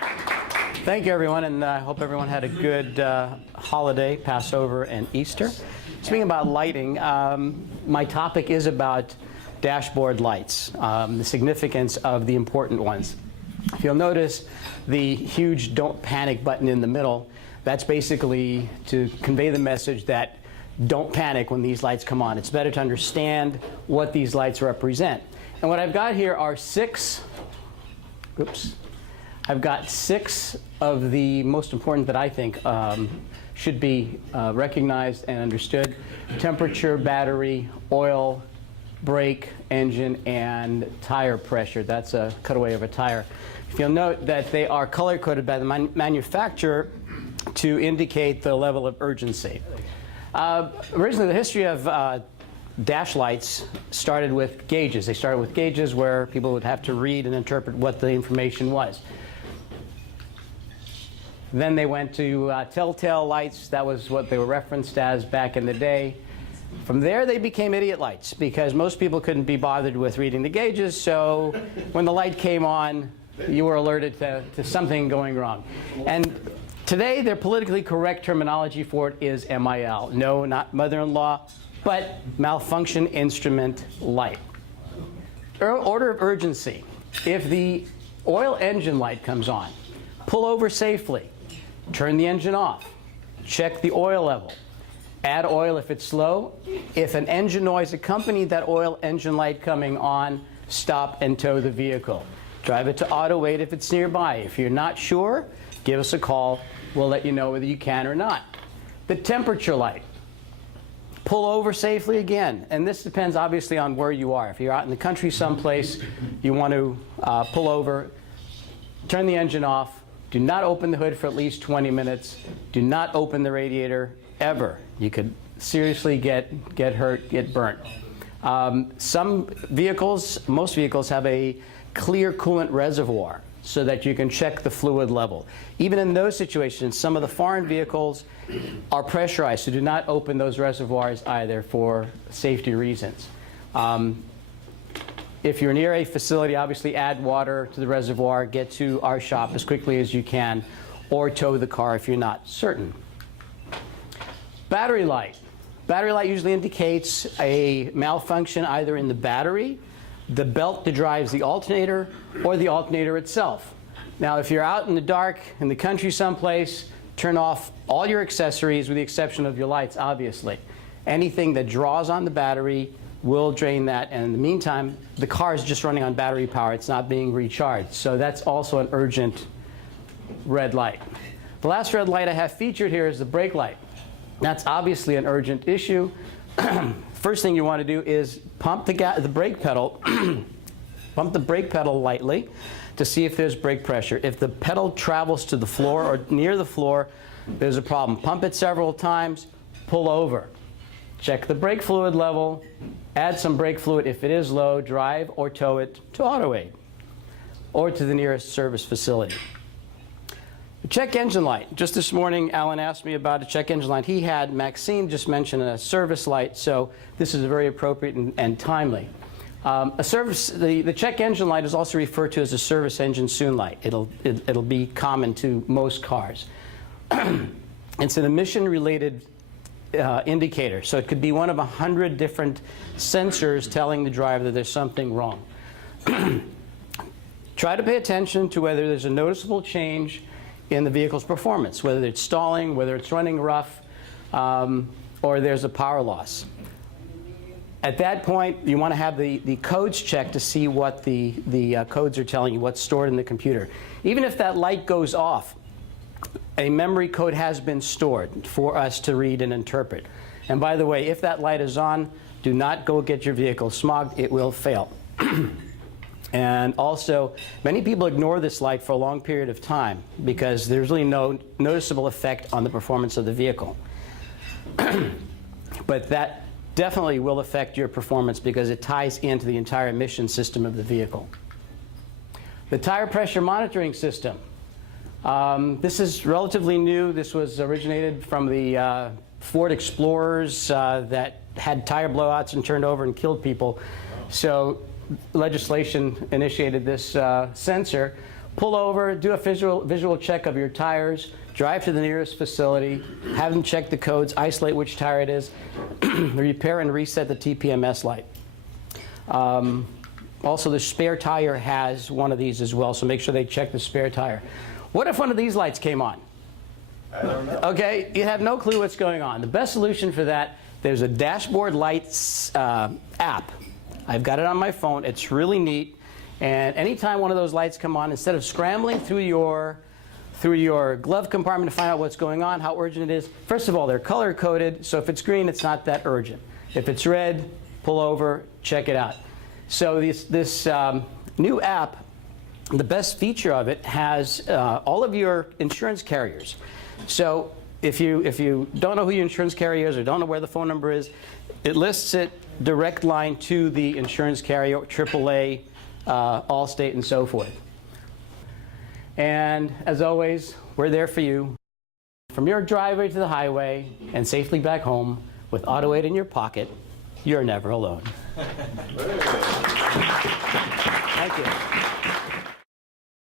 Thank you, everyone, and I hope everyone had a good holiday, Passover and Easter. Speaking about lighting, my topic is about dashboard lights, the significance of the important ones. If you'll notice the huge "Don't Panic" button in the middle, that's basically to convey the message that don't panic when these lights come on. It's better to understand what these lights represent. And what I've got here are I've got six of the most important that I think should be recognized and understood: temperature, battery, oil, brake, engine, and tire pressure. That's a cutaway of a tire. If you'll note that they are color-coded by the manufacturer to indicate the level of urgency. Originally, the history of dash lights started with gauges. They started with gauges where people would have to read and interpret what the information was. Then they went to telltale lights. That was what they were referenced as back in the day. From there, they became idiot lights because most people couldn't be bothered with reading the gauges, so when the light came on, you were alerted to something going wrong. And today, their politically correct terminology for it is MIL. No, not mother-in-law, but malfunction instrument light. Order of urgency. If the oil engine light comes on, pull over safely. Turn the engine off. Check the oil level. Add oil if it's low. If an engine noise accompanied that oil engine light coming on, stop and tow the vehicle. Drive it to auto wait if it's nearby. If you're not sure, give us a call. We'll let you know whether you can or not. The temperature light. Pull over safely again. And this depends obviously on where you are. If you're out in the country someplace, you want to pull over, turn the engine off. Do not open the hood for at least 20 minutes. Do not open the radiator ever. You could seriously get hurt, get burnt. Some vehicles, most vehicles, have a clear coolant reservoir so that you can check the fluid level. Even in those situations, some of the foreign vehicles are pressurized, so do not open those reservoirs either for safety reasons. If you're near a facility, obviously add water to the reservoir, get to our shop as quickly as you can, or tow the car if you're not certain. Battery light. Battery light usually indicates a malfunction either in the battery, the belt that drives the alternator, or the alternator itself. Now, if you're out in the dark, in the country someplace, turn off all your accessories with the exception of your lights, obviously. Anything that draws on the battery will drain that, and in the meantime, the car is just running on battery power. It's not being recharged. So that's also an urgent red light. The last red light I have featured here is the brake light. That's obviously an urgent issue. First thing you want to do is pump the brake pedal, pump the brake pedal lightly to see if there's brake pressure. If the pedal travels to the floor or near the floor, there's a problem. Pump it several times, pull over. Check the brake fluid level, add some brake fluid. If it is low, drive or tow it to auto aid or to the nearest service facility. The check engine light. Just this morning, Alan asked me about a check engine light he had. Maxine just mentioned a service light, so this is very appropriate and timely. The check engine light is also referred to as a service engine soon light. It'll be common to most cars. It's an emission-related indicator, so it could be one of 100 different sensors telling the driver that there's something wrong. Try to pay attention to whether there's a noticeable change in the vehicle's performance, whether it's stalling, whether it's running rough, or there's a power loss. At that point, you want to have the codes checked to see what the codes are telling you, what's stored in the computer. Even if that light goes off, a memory code has been stored for us to read and interpret. And by the way, if that light is on, do not go get your vehicle smogged. It will fail. And also, many people ignore this light for a long period of time because there's really no noticeable effect on the performance of the vehicle. But that definitely will affect your performance because it ties into the entire emission system of the vehicle. The tire pressure monitoring system. This is relatively new. This was originated from the Ford Explorers that had tire blowouts and turned over and killed people. So legislation initiated this sensor pull over, do a visual check of your tires, drive to the nearest facility, have them check the codes, isolate which tire it is, repair and reset the TPMS light. Also, the spare tire has one of these as well, so make sure they check the spare tire. What if one of these lights came on? I don't know. Okay, you have no clue what's going on. The best solution for that, there's a dashboard lights app. I've got it on my phone. It's really neat. And anytime one of those lights come on, instead of scrambling through your glove compartment to find out what's going on, how urgent it is, first of all, they're color coded, so if it's green, it's not that urgent. If it's red, pull over, check it out. So this new app, the best feature of it has all of your insurance carriers. So if you don't know who your insurance carrier is or don't know where the phone number is, it lists it direct line to the insurance carrier, AAA, Allstate, and so forth. And as always, we're there for you. From your driveway to the highway and safely back home with AutoAid in your pocket, you're never alone. Thank you.